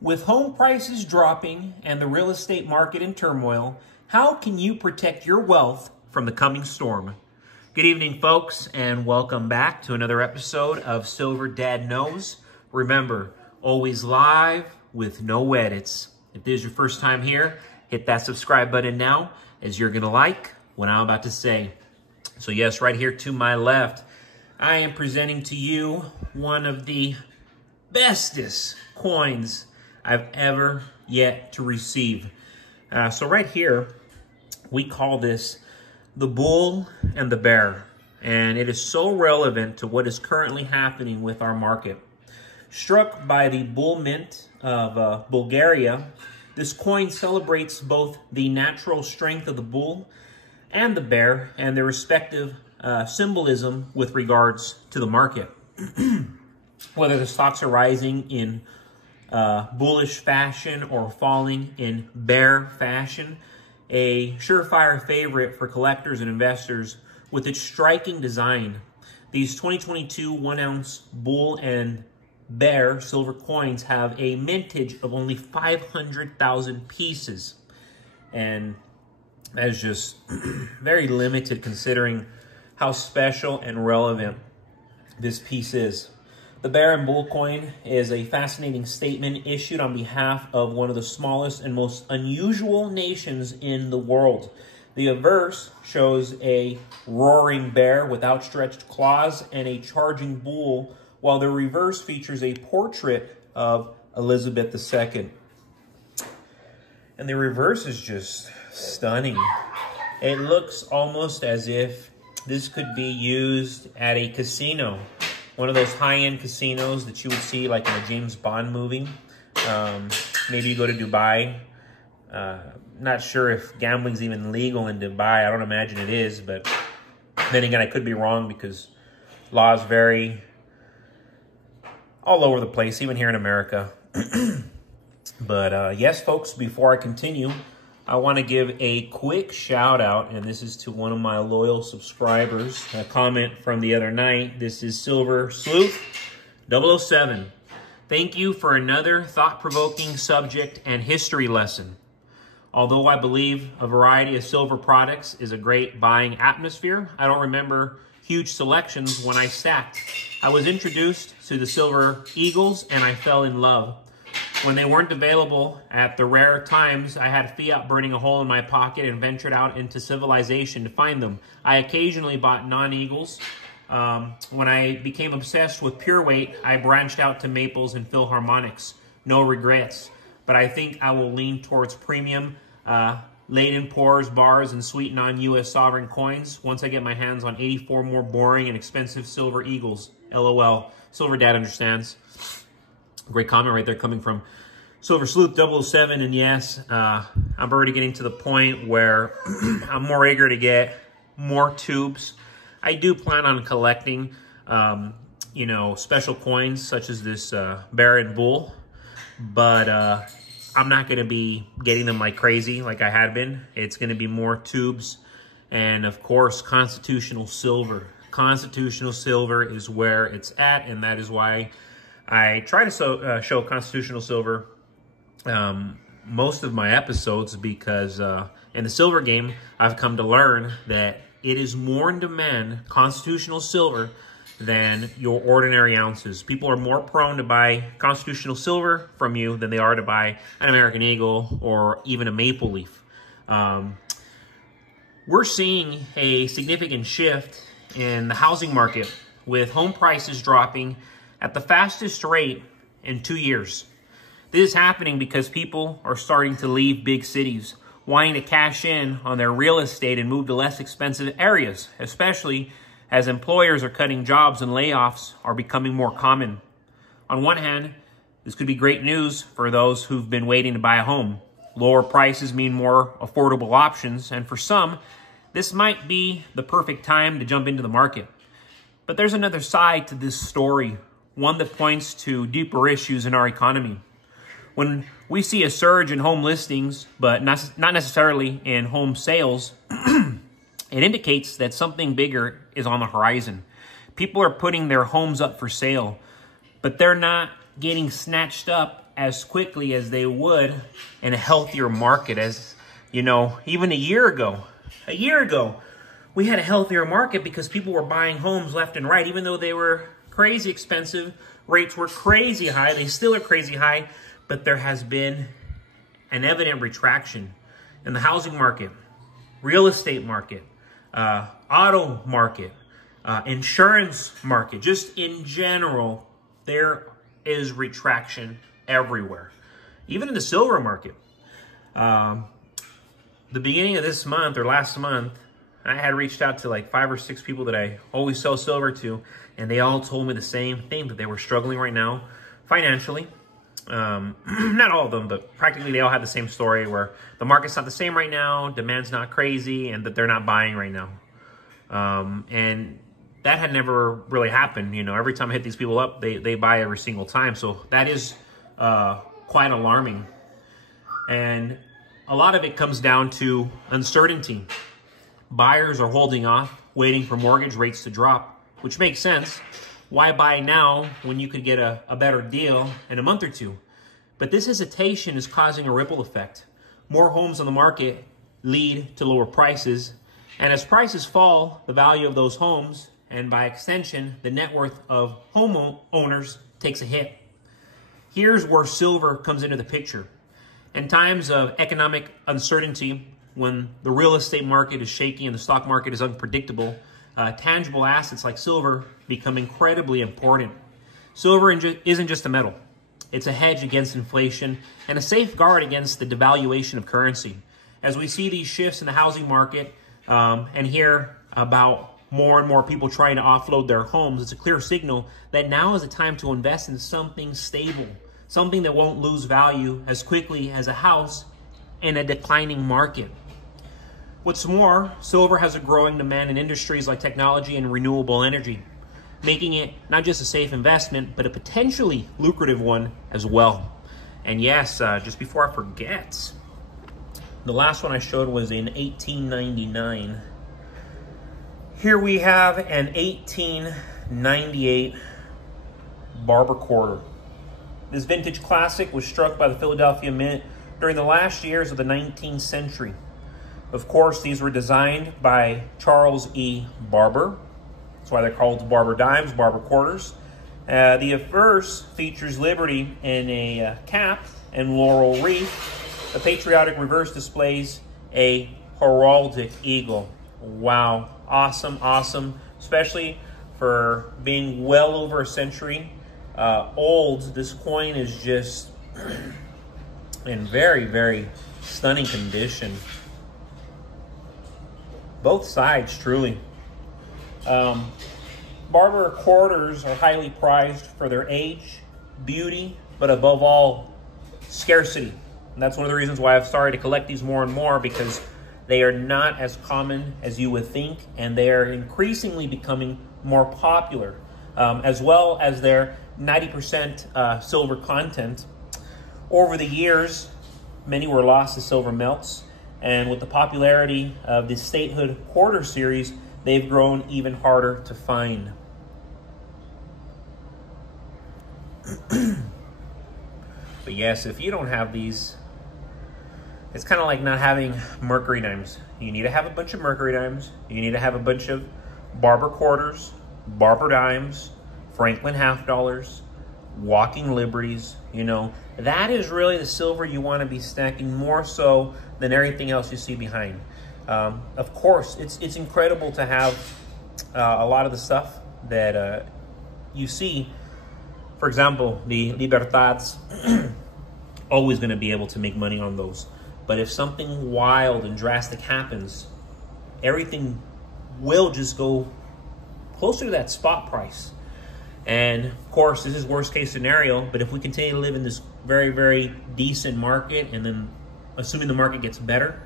With home prices dropping and the real estate market in turmoil, how can you protect your wealth from the coming storm? Good evening, folks, and welcome back to another episode of Silver Dad Knows. Remember, always live with no edits. If this is your first time here, hit that subscribe button now, as you're going to like what I'm about to say. So yes, right here to my left, I am presenting to you one of the bestest coins I've ever yet to receive. So right here, we call this the bull and the bear. And it is so relevant to what is currently happening with our market. Struck by the bull mint of Bulgaria, this coin celebrates both the natural strength of the bull and the bear and their respective symbolism with regards to the market. Whether the stocks are rising in bullish fashion or falling in bear fashion, a surefire favorite for collectors and investors with its striking design. These 2022 1-ounce bull and bear silver coins have a mintage of only 500,000 pieces. And that is just very limited considering how special and relevant this piece is. The bear and bull coin is a fascinating statement issued on behalf of one of the smallest and most unusual nations in the world. The obverse shows a roaring bear with outstretched claws and a charging bull, while the reverse features a portrait of Elizabeth II. And the reverse is just stunning. It looks almost as if this could be used at a casino. One of those high-end casinos that you would see like in a James Bond movie. Maybe you go to Dubai. Not sure if gambling's even legal in Dubai. I don't imagine it is, but then again, I could be wrong because laws vary all over the place, even here in America. But yes, folks, before I continue, I want to give a quick shout out, and this is to one of my loyal subscribers. A comment from the other night. This is Silver Sleuth 007. Thank you for another thought-provoking subject and history lesson. Although I believe a variety of silver products is a great buying atmosphere, I don't remember huge selections when I stacked. I was introduced to the Silver Eagles and I fell in love. When they weren't available at the rare times, I had fiat burning a hole in my pocket and ventured out into civilization to find them. I occasionally bought non-Eagles. When I became obsessed with pure weight, I branched out to Maples and Philharmonics. No regrets. But I think I will lean towards premium, laden pours, bars, and sweet non-U.S. sovereign coins once I get my hands on 84 more boring and expensive Silver Eagles. LOL. Silver Dad understands. Great comment right there coming from Silver Sleuth 007. And yes, I'm already getting to the point where I'm more eager to get more tubes. I do plan on collecting, you know, special coins such as this bear and bull. But I'm not going to be getting them like crazy like I had been. It's going to be more tubes. And of course, constitutional silver. Constitutional silver is where it's at, and that is why I try to show constitutional silver most of my episodes, because in the silver game, I've come to learn that it is more in demand, constitutional silver, than your ordinary ounces. People are more prone to buy constitutional silver from you than they are to buy an American Eagle or even a Maple Leaf. We're seeing a significant shift in the housing market with home prices dropping at the fastest rate in 2 years. This is happening because people are starting to leave big cities, wanting to cash in on their real estate and move to less expensive areas, especially as employers are cutting jobs and layoffs are becoming more common. On one hand, this could be great news for those who've been waiting to buy a home. Lower prices mean more affordable options, and for some, this might be the perfect time to jump into the market. But there's another side to this story, one that points to deeper issues in our economy. When we see a surge in home listings, but not necessarily in home sales, it indicates that something bigger is on the horizon. People are putting their homes up for sale, but they're not getting snatched up as quickly as they would in a healthier market. As you know, even a year ago, we had a healthier market because people were buying homes left and right. Even though they were crazy expensive, rates were crazy high, they still are crazy high, but there has been an evident retraction in the housing market, real estate market, auto market, insurance market. Just in general, there is retraction everywhere. Even in the silver market. The beginning of this month or last month, I had reached out to like 5 or 6 people that I always sell silver to, and they all told me the same thing, that they were struggling right now financially. Not all of them, but practically they all had the same story, where the market's not the same right now, demand's not crazy, and that they're not buying right now. And that had never really happened. You know, every time I hit these people up, they buy every single time. So that is quite alarming. And a lot of it comes down to uncertainty. Buyers are holding off, waiting for mortgage rates to drop, which makes sense. Why buy now when you could get a better deal in a month or two? But this hesitation is causing a ripple effect. More homes on the market lead to lower prices. And as prices fall, the value of those homes, and by extension, the net worth of homeowners, takes a hit. Here's where silver comes into the picture. In times of economic uncertainty, when the real estate market is shaky and the stock market is unpredictable, tangible assets like silver become incredibly important. Silver isn't just a metal. It's a hedge against inflation and a safeguard against the devaluation of currency. As we see these shifts in the housing market and hear about more and more people trying to offload their homes, it's a clear signal that now is the time to invest in something stable, something that won't lose value as quickly as a house in a declining market. What's more, silver has a growing demand in industries like technology and renewable energy, making it not just a safe investment, but a potentially lucrative one as well. And yes, just before I forget, the last one I showed was in 1899. Here we have an 1898 Barber quarter. This vintage classic was struck by the Philadelphia Mint during the last years of the 19th century. Of course, these were designed by Charles E. Barber. That's why they're called Barber dimes, Barber quarters. The first features Liberty in a cap and laurel wreath. The patriotic reverse displays a heraldic eagle. Wow, awesome, awesome. Especially for being well over a century old. This coin is just in very, very stunning condition. Both sides, truly. Barber quarters are highly prized for their age, beauty, but above all, scarcity. And that's one of the reasons why I've started to collect these more and more, because they are not as common as you would think, and they are increasingly becoming more popular, as well as their 90% silver content. Over the years, many were lost to silver melts. And with the popularity of the Statehood Quarter series, they've grown even harder to find. But yes, if you don't have these, it's kind of like not having Mercury dimes. You need to have a bunch of Mercury dimes. You need to have a bunch of Barber quarters, Barber dimes, Franklin half dollars, Walking Liberties. You know, that is really the silver you want to be stacking, more so than everything else you see behind. Of course, it's incredible to have a lot of the stuff that you see. For example, the Libertads, always going to be able to make money on those. But if something wild and drastic happens, everything will just go closer to that spot price. And of course, this is worst case scenario, but if we continue to live in this very, very decent market, and then assuming the market gets better,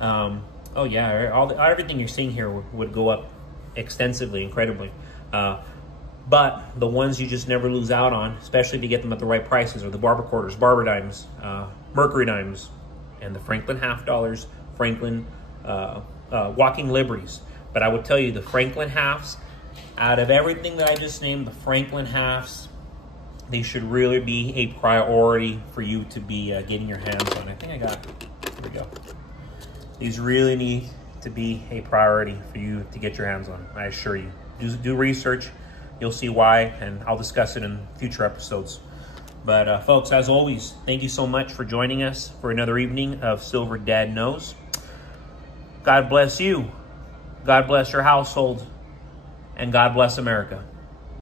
oh yeah, everything you're seeing here would go up extensively, incredibly. But the ones you just never lose out on, especially if you get them at the right prices, are the Barber quarters, Barber dimes, Mercury dimes, and the Franklin half dollars, Franklin Walking Liberties. But I would tell you, the Franklin halves, out of everything that I just named, the Franklin halves They should really be a priority for you to be getting your hands on. I think I got it. Here we go. These really need to be a priority for you to get your hands on, I assure you. Do research. You'll see why, and I'll discuss it in future episodes. But folks, as always, thank you so much for joining us for another evening of Silver Dad Knows. God bless you. God bless your household. And God bless America.